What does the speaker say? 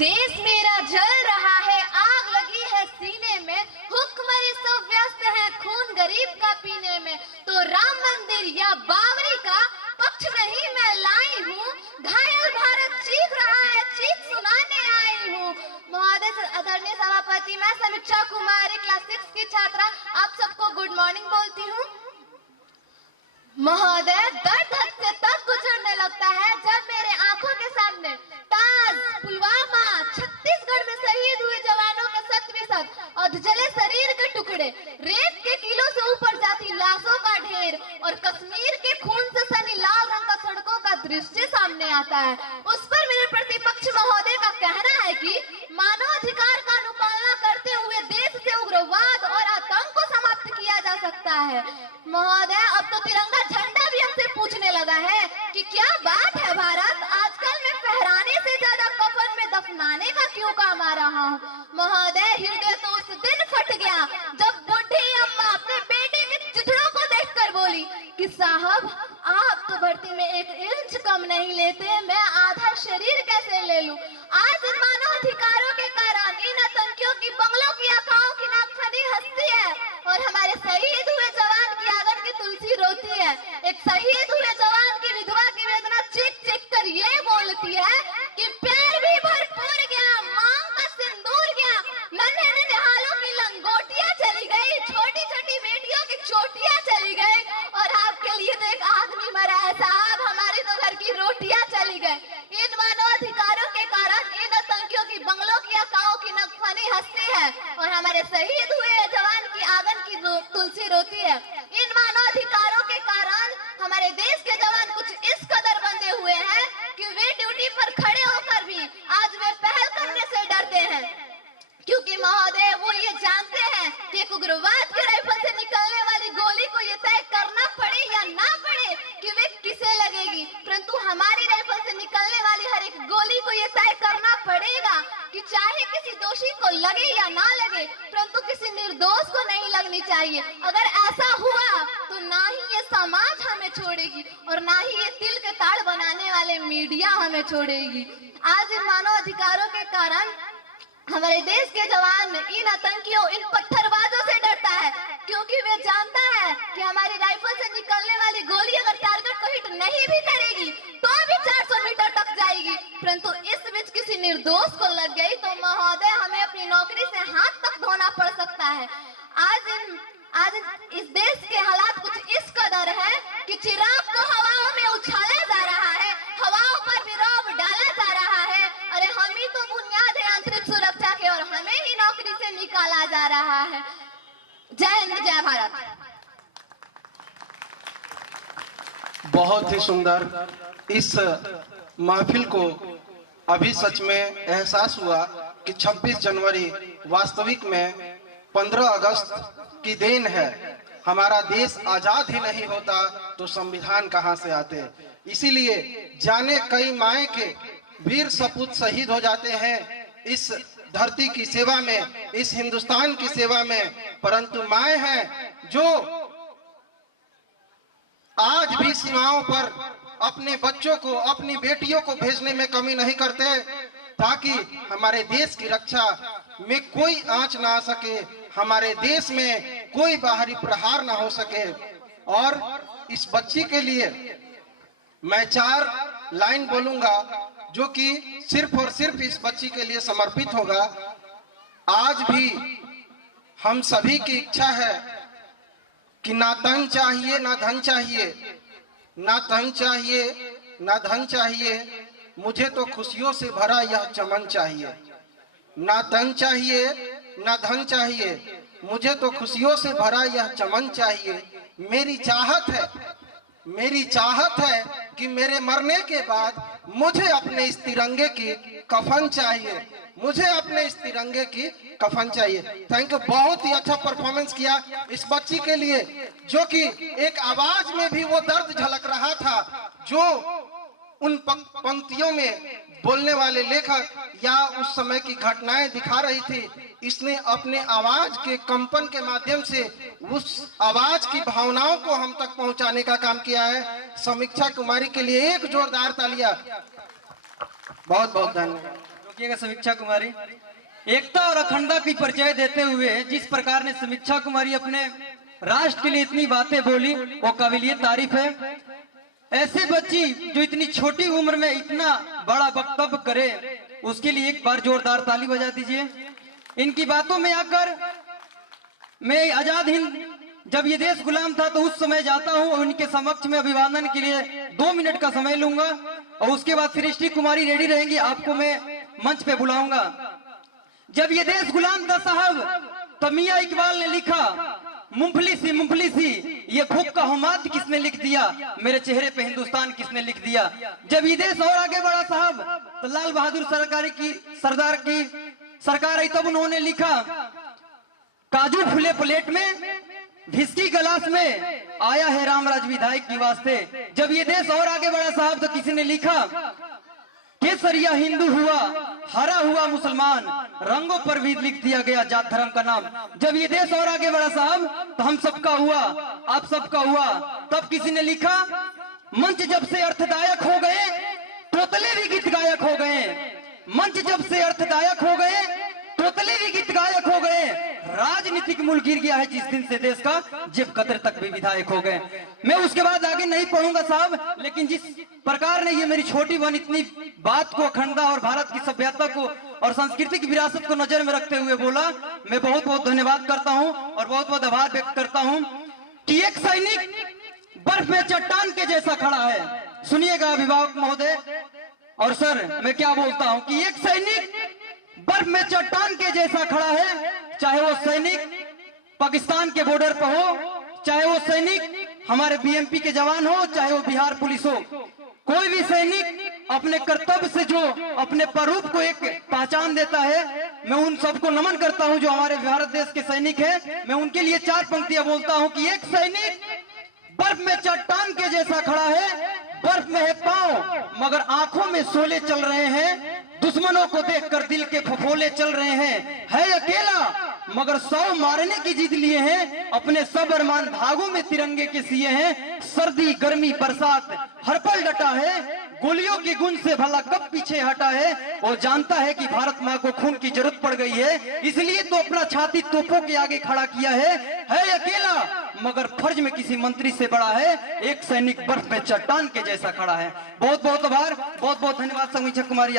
देश मेरा जल रहा है, आग लगी है सीने में, हुक्मरान सब व्यस्त है खून गरीब का पीने में। तो राम मंदिर या बावरी का पक्ष नहीं मैं लाई हूँ, घायल भारत चीख रहा है, चीख सुनाने आई हूँ। महोदय आदरणीय सभापति, मैं समीक्षा कुमारी क्लास 6 की छात्रा आप सबको गुड मॉर्निंग बोलती हूँ। महोदय, दर्द हद से तब गुजरने लगता है जब मेरे आंखों के सामने ताज, पुलवामा, छत्तीसगढ़ में शहीद हुए जवानों के शत और जले शरीर के टुकड़े, रेत के किलो से ऊपर जाती लाशों का ढेर और कश्मीर के खून से सनी लाल रंग का सड़कों का दृश्य सामने आता है। उस पर मेरे प्रतिपक्ष महोदय का कहना है कि मानवाधिकार का अनुपालना करते हुए देश से उग्रवाद और आतंक को समाप्त किया जा सकता है। महोदय, अब तो तिरंगा झंडा भी हमसे पूछने लगा है कि क्या बात है भारत, आजकल मैं फहराने से ज्यादा कफन में दफनाने का क्यों काम आ रहा हूँ। महोदय, हृदय तो उस दिन फट गया जब बुढ़ी अम्मा अपने बेटे के चिथड़ों को देखकर बोली कि साहब, आप तो भर्ती में 1 इंच कम नहीं लेते, मैं आधा शरीर कैसे ले लूं। आज इन मानवाधिकारों के कारण इन आतंकियों की बंगलों की आंखों की नाकफनी हंसती है और हमारे शहीद हुए जवान की आंगन की तुलसी रोती है। एक शहीद हुए जवान की विधवा की वेदना चीख चीख कर ये बोलती है कि प्यार भी भरपूर गया, मांग का सिंदूर गया, नन्हे नन्हे हालों की लंगोटियां चली गई, छोटी छोटी बेटियों की चोटियां चली गई और आपके लिए तो एक आदमी मरा है साहब, हमारी तो घर की रोटियां चली गई। इन मानवाधिकारों के कारण इन आतंकियों की बंगलों की आंखों की नाकफनी हंसती है और हमारे शहीद हुए जवान की आंगन की तुलसी रोती है। इन मानवाधिकारों के कारण हमारे देश के जवान कुछ इस कदर बंधे हुए हैं कि वे ड्यूटी पर खड़े होकर भी आज वे पहल करने से डरते हैं, क्योंकि महोदय वो ये जानते हैं कि एक उग्रवाद के राइफल से निकलने वाली गोली को ये तय करना पड़े या ना पड़े कि वे किसे लगेगी, परंतु हमारी राइफल से निकलने वाली हर एक गोली को ये तय करना पड़ेगा कि चाहे किसी दोषी को लगे या ना लगे, परंतु किसी निर्दोष को नहीं लगनी चाहिए। अगर ऐसा हुआ तो ना ही ये समाज हमें छोड़ेगी और ना ही ये तिल के ताड़ बनाने वाले मीडिया हमें छोड़ेगी। आज इन मानव अधिकारों के कारण हमारे देश के जवान इन आतंकियों, इन पत्थरबाजों से डरता है, क्योंकि वे जानता है कि हमारी राइफल से निकलने वाली गोली अगर टारगेट को हिट नहीं भी करेगी तो भी 400 मीटर तक जाएगी, परंतु इस बीच किसी निर्दोष को लग गई तो महोदय हमें अपनी नौकरी से हाथ तक धोना पड़ सकता है। आज इस देश के हालात कुछ इस कदर है कि चिराग को हवाओं में उछाला जा रहा है, हवाओं पर भी रौब डाला जा रहा है। अरे हम ही तो बुनियाद है आंतरिक सुरक्षा के और हमें ही नौकरी से निकाला जा रहा है। जय हिंद, जय भारत। बहुत ही सुंदर। इस महफिल को अभी सच में एहसास हुआ कि 26 जनवरी वास्तविक में 15 अगस्त की देन है। हमारा देश आजाद ही नहीं होता तो संविधान कहां से आते। इसीलिए जाने कई माए के वीर सपूत शहीद हो जाते हैं इस धरती की सेवा में, इस हिंदुस्तान की सेवा में, परंतु माए हैं जो आज भी सीमाओं पर अपने बच्चों को, अपनी बेटियों को भेजने में कमी नहीं करते ताकि हमारे देश की रक्षा में कोई आंच ना आ सके, हमारे देश में कोई बाहरी प्रहार ना हो सके। और इस बच्ची के लिए मैं 4 लाइन बोलूंगा जो कि सिर्फ और सिर्फ इस बच्ची के लिए समर्पित होगा। आज भी हम सभी की इच्छा है कि ना तन चाहिए ना धन चाहिए, ना तन चाहिए ना धन चाहिए, मुझे तो खुशियों से भरा यह चमन चाहिए। ना तन चाहिए ना धन चाहिए, मुझे तो खुशियों से भरा यह चमन चाहिए। मेरी चाहत है कि मेरे मरने के बाद मुझे अपने इस तिरंगे की कफन चाहिए, मुझे अपने इस तिरंगे की कफन चाहिए। Thank you. बहुत ही अच्छा परफॉर्मेंस किया इस बच्ची के लिए, जो कि एक आवाज में भी वो दर्द झलक रहा था जो उन पंक्तियों में बोलने वाले लेखक या उस समय की घटनाएं दिखा रही थी। इसने अपने आवाज के कंपन के माध्यम से उस आवाज की भावनाओं को हम तक पहुंचाने का काम किया है। समीक्षा कुमारी के लिए एक जोरदार तालियां। बहुत बहुत धन्यवाद। देखिएगा समीक्षा कुमारी, एकता और अखंडता की परिचय देते हुए जिस प्रकार ने समीक्षा कुमारी अपने राष्ट्र के लिए इतनी बातें बोली, वो काबिलियत तारीफ है। ऐसे बच्ची जो इतनी छोटी उम्र में इतना बड़ा वक्तव्य करे, उसके लिए एक बार जोरदार ताली बजा दीजिए। इनकी बातों में आकर मैं आजाद हिंद जब ये देश गुलाम था तो उस समय जाता हूं और इनके समक्ष में अभिवादन के लिए 2 मिनट का समय लूंगा और उसके बाद सृष्टि कुमारी रेडी रहेंगी, आपको मैं मंच पे बुलाऊंगा। जब ये देश गुलाम था साहब, तो मियां इकबाल ने लिखा, मूंगफली सी ये भूख का हुमात किसने लिख दिया, मेरे चेहरे पे हिंदुस्तान किसने लिख दिया। जब ये देश और आगे बढ़ा साहब, तो लाल बहादुर सरदार की सरकार आई, तब उन्होंने लिखा, काजू फुले प्लेट में विस्की गिलास में आया है रामराज विधायक की वास्ते। जब ये देश और आगे बढ़ा साहब, तो किसी ने लिखा, केसरिया हिंदू हुआ, हरा हुआ मुसलमान, रंगों पर भी लिख दिया गया जात धर्म का नाम। जब ये देश और आगे बढ़ा साहब, तो हम सबका हुआ, आप सबका हुआ। तब किसी ने लिखा, मंच जब से अर्थदायक हो गए, तोतले भी गीत गायक हो गए। मंच जब से अर्थदायक हो गए, तोतले भी गीत गायक हो गए। राजनीतिक मूल गिर गया है जिस दिन से देश का, जेब कतर तक भी विधायक हो गए। मैं उसके बाद आगे नहीं पढ़ूंगा साहब, लेकिन जिस प्रकार ने ये मेरी छोटी बहन इतनी बात को, अखंडता और भारत की सभ्यता को और सांस्कृतिक विरासत को नजर में रखते हुए बोला, मैं बहुत बहुत धन्यवाद करता हूं और बहुत बहुत आभार व्यक्त करता हूं कि एक सैनिक बर्फ में चट्टान के जैसा खड़ा है। सुनिएगा अभिभावक महोदय और सर, मैं क्या बोलता हूं कि एक सैनिक बर्फ में चट्टान के जैसा खड़ा है, चाहे वो सैनिक पाकिस्तान के बॉर्डर पर हो, चाहे वो सैनिक हमारे बीएमपी के जवान हो, चाहे वो बिहार पुलिस हो। कोई भी सैनिक अपने कर्तव्य से जो अपने स्वरूप को एक पहचान देता है, मैं उन सबको नमन करता हूं जो हमारे भारत देश के सैनिक हैं। मैं उनके लिए 4 पंक्तियां बोलता हूं कि एक सैनिक बर्फ में चट्टान के जैसा खड़ा है, बर्फ में है पांव मगर आंखों में शोले चल रहे हैं, दुश्मनों को देखकर दिल के फफोले चल रहे हैं, है अकेला मगर 100 मारने की जिद लिए हैं, अपने सब अरमान धागों में तिरंगे के सिए हैं। सर्दी गर्मी बरसात हर पल डटा है, गोलियों की गूंज से भला कब पीछे हटा है। वो जानता है कि भारत माँ को खून की जरूरत पड़ गई है, इसलिए तो अपना छाती तोपों के आगे खड़ा किया है अकेला मगर फर्ज में किसी मंत्री से बड़ा है, एक सैनिक बर्फ में चट्टान के जैसा खड़ा है। बहुत बहुत आभार, बहुत बहुत धन्यवाद समीक्षा कुमारी।